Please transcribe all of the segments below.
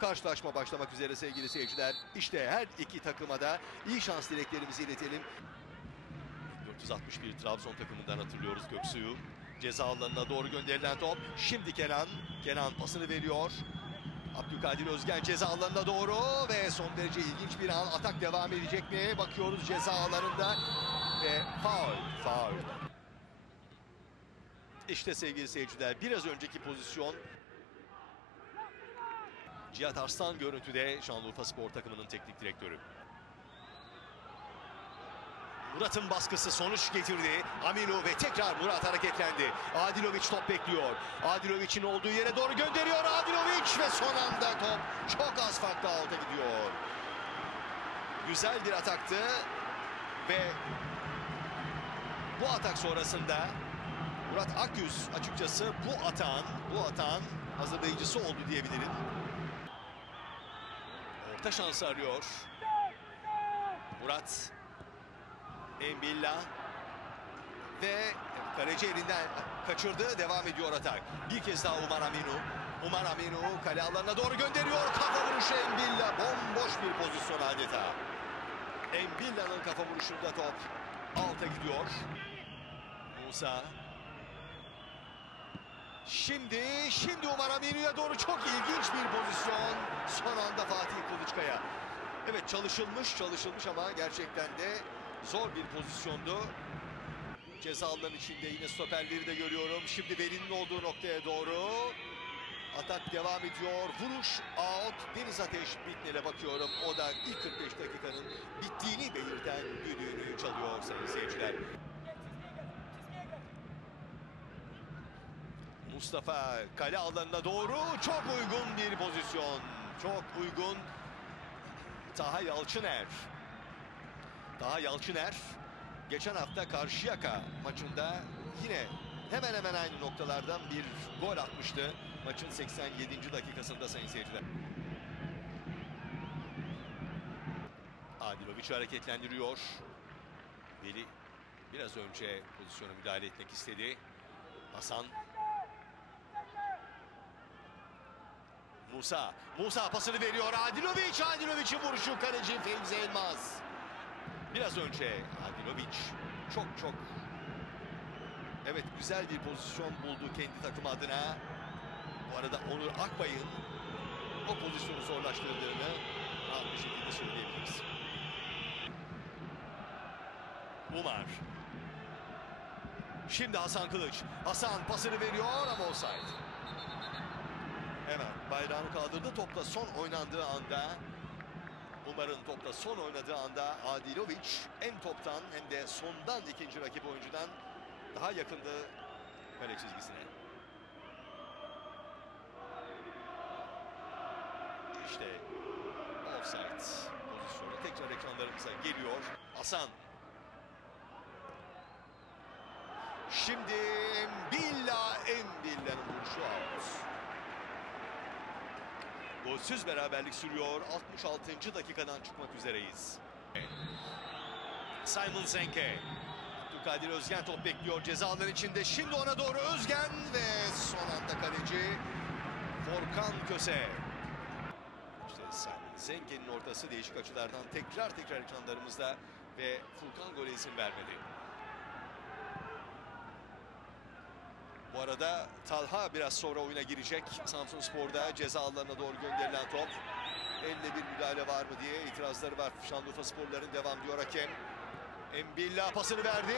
Karşılaşma başlamak üzere sevgili seyirciler. İşte her iki takıma da iyi şans dileklerimizi iletelim. 461 Trabzon takımından hatırlıyoruz Göksu'yu. Ceza alanına doğru gönderilen top. Şimdi Kenan. Kenan pasını veriyor. Abdülkadir Özgen ceza alanına doğru ve son derece ilginç bir an atak devam edecek mi? Bakıyoruz ceza alanında ve faul, faul. İşte sevgili seyirciler biraz önceki pozisyon Cihat Arslan görüntüde Şanlıurfa Spor takımının teknik direktörü. Murat'ın baskısı sonuç getirdi. Aminu ve tekrar Murat hareketlendi. Adilovic top bekliyor. Adilovic'in olduğu yere doğru gönderiyor. Adilovic ve son anda top çok az farklı alta gidiyor. Güzel bir ataktı ve bu atak sonrasında Murat Akyüz açıkçası bu atağın, bu atağın hazırlayıcısı oldu diyebilirim. Orta şansı arıyor. Murat Embilla ve kaleci elinden kaçırdı. Devam ediyor atak. Bir kez daha Umar Aminu. Umar Aminu kale alanına doğru gönderiyor. Kafa vuruşu Embilla. Bomboş bir pozisyon adeta. Embilla'nın kafa vuruşunda top alta gidiyor. Musa. Şimdi, şimdi Umar Aminu'ya doğru çok ilginç bir pozisyon. Son anda Fatih Kılıçkaya. Evet çalışılmış, çalışılmış ama gerçekten de zor bir pozisyondu. Ceza alanının içinde yine stoperleri de görüyorum. Şimdi Veli'nin olduğu noktaya doğru. Atak devam ediyor. Vuruş out. Deniz Ateş Bitnel'e bakıyorum. O da ilk 45 dakikanın bittiğini belirten düdüğünü çalıyor sayın seyirciler. Mustafa kale alanına doğru çok uygun bir pozisyon. Çok uygun. Taha Yalçıner. Taha Yalçıner geçen hafta Karşıyaka maçında yine hemen hemen aynı noktalardan bir gol atmıştı. Maçın 87. dakikasında sayın seyirciler. Adilovic hareketlendiriyor. Veli biraz önce pozisyona müdahale etmek istedi. Hasan Musa. Musa pasını veriyor. Adilovic. Adilovic'in vuruşu kaleci Fevzi Elmaz. Biraz önce Adilovic çok çok evet güzel bir pozisyon buldu kendi takım adına. Bu arada Onur Akbay'ın o pozisyonu zorlaştırdığını rahat bir şekilde söyleyebiliriz. Umar. Şimdi Hasan Kılıç. Hasan pasını veriyor ama offside. Hemen bayrağını kaldırdı. Topla son oynandığı anda Umar'ın topla son oynadığı anda Adilovic hem toptan hem de sondan ikinci rakip oyuncudan daha yakındı kale çizgisine. İşte offside pozisyonu tekrar ekranlarımıza geliyor. Hasan. Şimdi Embilla, Embilla'nın vuruşu out. Golsüz beraberlik sürüyor. 66. dakikadan çıkmak üzereyiz. Simon Zenke. Abdülkadir Özgen top bekliyor ceza içinde. Şimdi ona doğru Özgen ve son anda kaleci Forkan Köse. İşte Simon Zenke'nin ortası değişik açılardan tekrar tekrar ekranlarımızda ve Furkan gole izin vermedi. Bu arada Talha biraz sonra oyuna girecek. Samsun Spor'da ceza alanına doğru gönderilen top. Elle bir müdahale var mı diye itirazları var. Şanlıurfa Sporların devam diyor hakem. Embilla pasını verdi.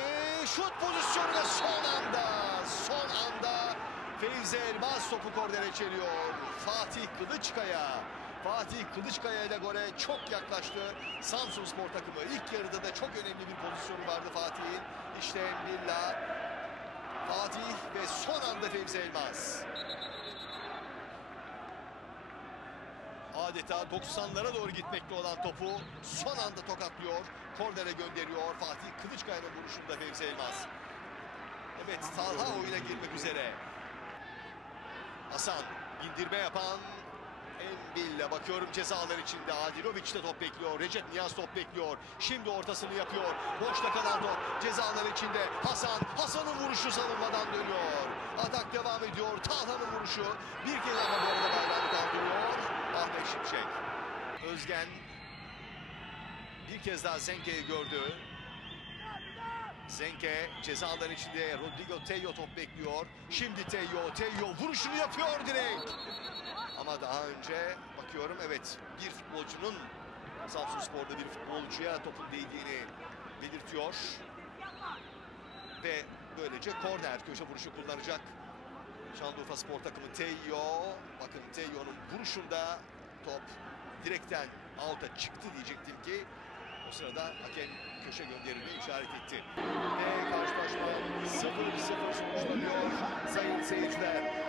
Şut pozisyonu ve son anda, son anda Feyzi Elmas topu kordere çeliyor. Fatih Kılıçkaya. Fatih Kılıçkaya ile gole çok yaklaştı. Samsun Spor takımı ilk yarıda da çok önemli bir pozisyonu vardı Fatih'in. İşte Embilla Fatih ve son anda Fevzi Elmaz. Adeta 90'lara doğru gitmekte olan topu son anda tokatlıyor. Kornere gönderiyor. Fatih Kılıçkaya'nın vuruşunda Fevzi Elmaz. Evet Talha oyuna girmek üzere. Hasan indirme yapan Embilla bakıyorum cezalar içinde. Adilovic de top bekliyor. Recep Niyaz top bekliyor. Şimdi ortasını yapıyor. Boşta kalan top cezalar içinde. Hasan. Hasan'ın vuruşu savunmadan dönüyor. Atak devam ediyor. Talha'nın vuruşu. Bir kez ama bu arada bayrağını kaldırıyor. Ahmet Şimşek. Özgen bir kez daha Zenke'yi gördü. Zenke ceza alanı içinde Rodrigo Teyo top bekliyor. Şimdi Teyo, Teyo vuruşunu yapıyor direkt. Ama daha önce bakıyorum evet bir futbolcunun Samsun Spor'da bir futbolcuya topun değdiğini belirtiyor. Ve böylece korner köşe vuruşu kullanacak. Şanlıurfa Spor takımı Teyo. Bakın Teyo'nun vuruşunda top direkten out'a çıktı diyecektim ki o sırada hakem köşe gönderini işaret etti. Ve karşılaşma 0-0 sonuçlanıyor sayın seyirciler.